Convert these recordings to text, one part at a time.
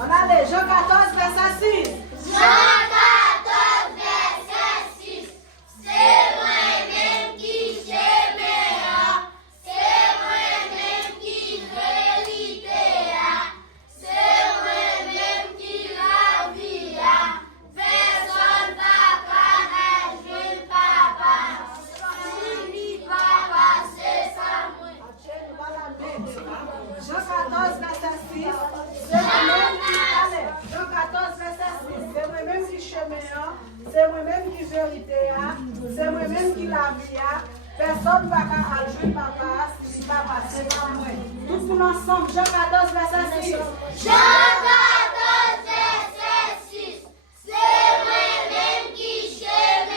On allait, Jean 14, verset 6. Jean 14, verset 6. C'est moi-même qui j'aime, c'est moi-même qui vérité, c'est moi-même qui la vie. Personne n'a qu'à jouer papa. Si papa, c'est ça moi. Jean 14, verset 6. C'est moi-même qui allez. Jean 14, verset 6. C'est moi-même qui chemin, c'est moi-même qui vérité, c'est moi-même qui la vie. Personne ne va jouer papa si papa, c'est pas moi. Tout le monde ensemble, Jean 14, verset 6. Jean 14, verset 6. C'est moi-même qui j'aime,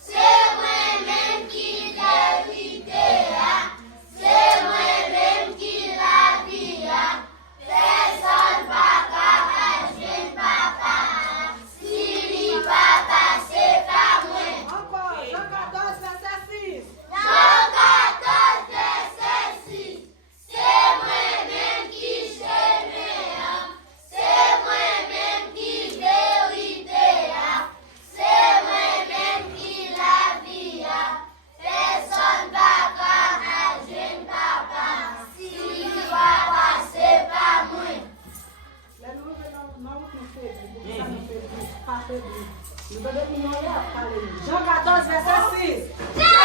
c'est moi-même qui vérité, c'est moi-même qui la vie. Personne va qu'à jouer papa. Si papa, c'est pas moi. Encore, Jean 14, verset 6. Jean 14, verset 6. C'est moi-même qui j'aime, c'est moi-même qui vérité, c'est moi-même qui la vie. Personne va qu'à jouer papa. Si papa, c'est pas moi. Là, nous venons nous faire, nous pas faiblir. Nous devons nous parler. Jean 14, verset 6.